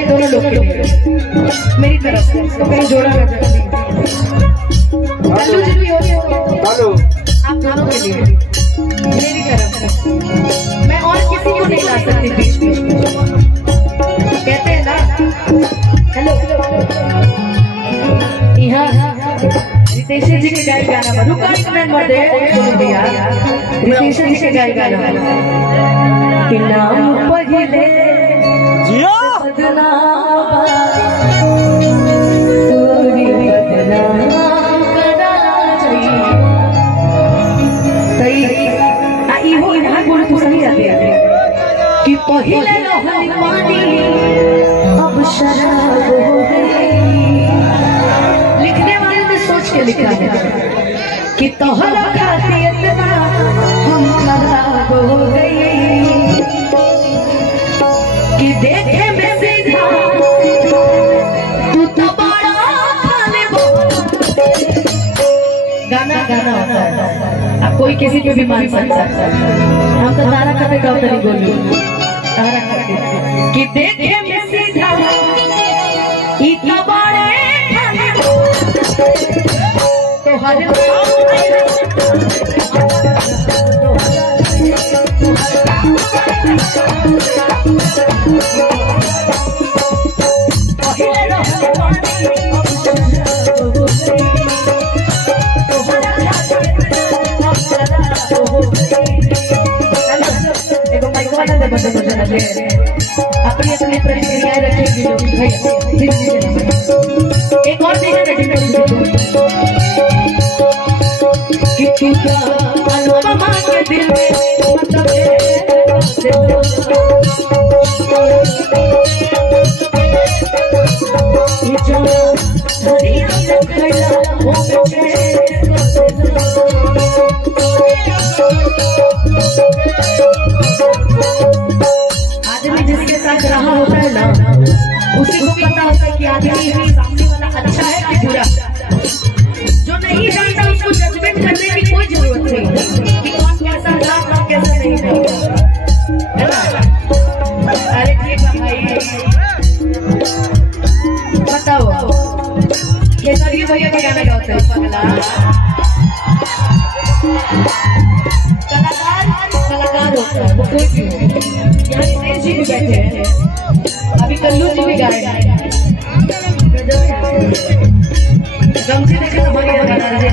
ये दोनों लोग के लिए मेरी तरफ से इसको कहीं जोड़ा कर देना। कल्लू जी भी हो हेलो आप दोनों के लिए मेरी तरफ से। मैं और किसी को नहीं ला सकती बीच में, कहते हैं ना। हेलो यहाँ रितेश जी के गाय गाना रुका एक मिनट मत दे सुन दिया। रितेश जी के गाय गाना कि नाम पहिले जिया बदनाम तोरी बदनाम करा चाहिए सही आई हो यहाँ बोल तू सही आते आते कि पहिले रहल पानी अब शराब हो गई। लिखने वाले ने सोच के लिखा है कि तोहरा खातिर इतना हम खराब हो गई कि देखे में सीधा तू तो बड़ा खाने गाना गाना होता है। अब कोई किसी पे भी मान सकता है। हम तो तारा खाते का उतनी बोली तारा खाते कि देखे में सीधा इतना बड़े खाने तो हर अपनी अपनी प्रतिक्रियाएं रखेंगे लोग भाई। एक और अनुपमा के दिल में आदमी जिसके साथ रहा होता है ना उसी को पता होता है कि आदमी सामने वाला अच्छा है कि बुरा। जो नहीं जानता उसको जजमेंट करने की कोई जरूरत नहीं कि कौन कैसा था कौन कैसा नहीं था, है ना। अरे ठीक है भाई बताओ केसरी भैया का गाना गाते हैं पगला। कलाकार होता है वो कोई भी हो। यहाँ रितेश जी भी बैठे हैं, अभी कल्लू जी भी गाए गमछी देखे तो बढ़िया गाना वाला